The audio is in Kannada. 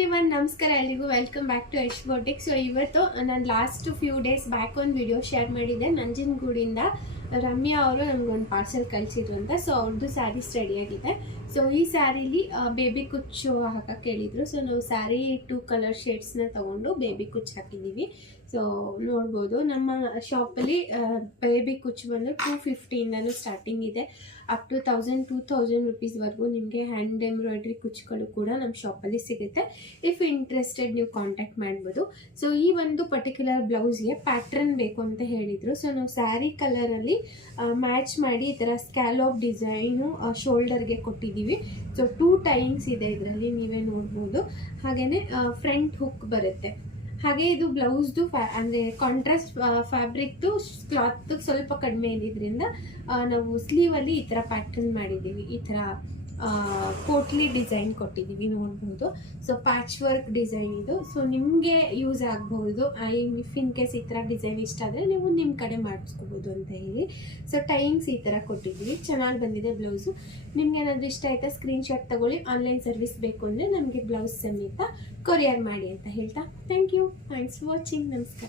ಎವ್ರಿವನ್, ನಮಸ್ಕಾರ ಎಲ್ರಿಗೂ. Welcome back to Yash boutique. So ಇವತ್ತು ನಾನು ಲಾಸ್ಟ್ ಫ್ಯೂ ಡೇಸ್ ಬ್ಯಾಕ್ ಒಂದು ವಿಡಿಯೋ ಶೇರ್ ಮಾಡಿದ್ದೆ. ನಂಜನಗೂಡಿಂದ ರಮ್ಯಾ ಅವರು ನಮಗೊಂದು ಪಾರ್ಸೆಲ್ ಕಳಿಸಿದ್ರು ಅಂತ. ಸೊ ಅವ್ರದ್ದು ಸ್ಯಾರೀಸ್ ರೆಡಿಯಾಗಿದೆ. ಸೊ ಈ ಸ್ಯಾರೀಲಿ ಬೇಬಿ ಕುಚ್ಚು ಹಾಕಕ್ಕೆ ಹೇಳಿದ್ರು. ಸೊ ನಾವು ಸ್ಯಾರಿ 2 ಕಲರ್ ಶೇಡ್ಸ್ನ ತೊಗೊಂಡು ಬೇಬಿ ಕುಚ್ಚು ಹಾಕಿದ್ದೀವಿ. ಸೊ ನೋಡ್ಬೋದು ನಮ್ಮ ಶಾಪಲ್ಲಿ ಬೇಬಿ ಕುಚ್ಚು ಬಂದು 250ಇಂದನೂ ಸ್ಟಾರ್ಟಿಂಗ್ ಇದೆ. ಅಪ್ ಟು 1000-2000 ರುಪೀಸ್ವರೆಗೂ ನಿಮಗೆ ಹ್ಯಾಂಡ್ ಎಂಬ್ರಾಯ್ಡ್ರಿ ಕುಚ್ಚುಗಳು ಕೂಡ ನಮ್ಮ ಶಾಪಲ್ಲಿ ಸಿಗುತ್ತೆ. ಇಫ್ ಇಂಟ್ರೆಸ್ಟೆಡ್ ನೀವು ಕಾಂಟ್ಯಾಕ್ಟ್ ಮಾಡ್ಬೋದು. ಸೊ ಈ ಒಂದು ಪರ್ಟಿಕ್ಯುಲರ್ ಬ್ಲೌಸ್ಗೆ ಪ್ಯಾಟ್ರನ್ ಬೇಕು ಅಂತ ಹೇಳಿದರು. ಸೊ ನಾವು ಸ್ಯಾರಿ ಕಲರಲ್ಲಿ ಮ್ಯಾಚ್ ಮಾಡಿ ಈ ಥರ ಸ್ಕ್ಯಾಲೋಪ್ ಡಿಸೈನು ಶೋಲ್ಡರ್ಗೆ ಕೊಟ್ಟಿದ್ದೀವಿ. ಸೊ 2 ಟೈಮ್ಸ್ ಇದೆ ಇದರಲ್ಲಿ, ನೀವೇ ನೋಡ್ಬೋದು. ಹಾಗೆಯೇ ಫ್ರಂಟ್ ಹುಕ್ ಬರುತ್ತೆ. ಹಾಗೆ ಇದು ಬ್ಲೌಸ್ದು ಅಂದರೆ ಕಾಂಟ್ರಾಸ್ಟ್ ಫ್ಯಾಬ್ರಿಕ್ದು ಕ್ಲಾತ್ ಸ್ವಲ್ಪ ಕಡಿಮೆ ಇದ್ದಿದ್ದರಿಂದ ನಾವು ಸ್ಲೀವಲ್ಲಿ ಈ ಥರ ಪ್ಯಾಟರ್ನ್ ಮಾಡಿದ್ದೀವಿ. ಈ ಥರ ಪೋಟ್ಲಿ ಡಿಸೈನ್ ಕೊಟ್ಟಿದ್ದೀವಿ, ನೋಡ್ಬೋದು. ಸೊ ಪ್ಯಾಚ್ ವರ್ಕ್ ಡಿಸೈನ್ ಇದು. ಸೊ ನಿಮಗೆ ಯೂಸ್ ಆಗ್ಬೋದು. ಇಫ್ ಇನ್ ಕೇಸ್ ಈ ಥರ ಡಿಸೈನ್ ಇಷ್ಟ ಆದರೆ ನೀವು ನಿಮ್ಮ ಕಡೆ ಮಾಡಿಸ್ಕೋಬೋದು ಅಂತ ಹೇಳಿ. ಸೊ ಟೈಮ್ಸ್ ಈ ಥರ ಕೊಟ್ಟಿದ್ದೀವಿ. ಚೆನ್ನಾಗಿ ಬಂದಿದೆ ಬ್ಲೌಸು. ನಿಮ್ಗೆ ಏನಾದರೂ ಇಷ್ಟ ಆಯಿತಾ ಸ್ಕ್ರೀನ್ಶಾಟ್ ತಗೊಳ್ಳಿ. ಆನ್ಲೈನ್ ಸರ್ವಿಸ್ ಬೇಕು ಅಂದರೆ ನಮಗೆ ಬ್ಲೌಸ್ ಸಮೇತ ಕೊರಿಯರ್ ಮಾಡಿ ಅಂತ ಹೇಳ್ತಾ thank you. Thanks for watching. ನಮಸ್ಕಾರ.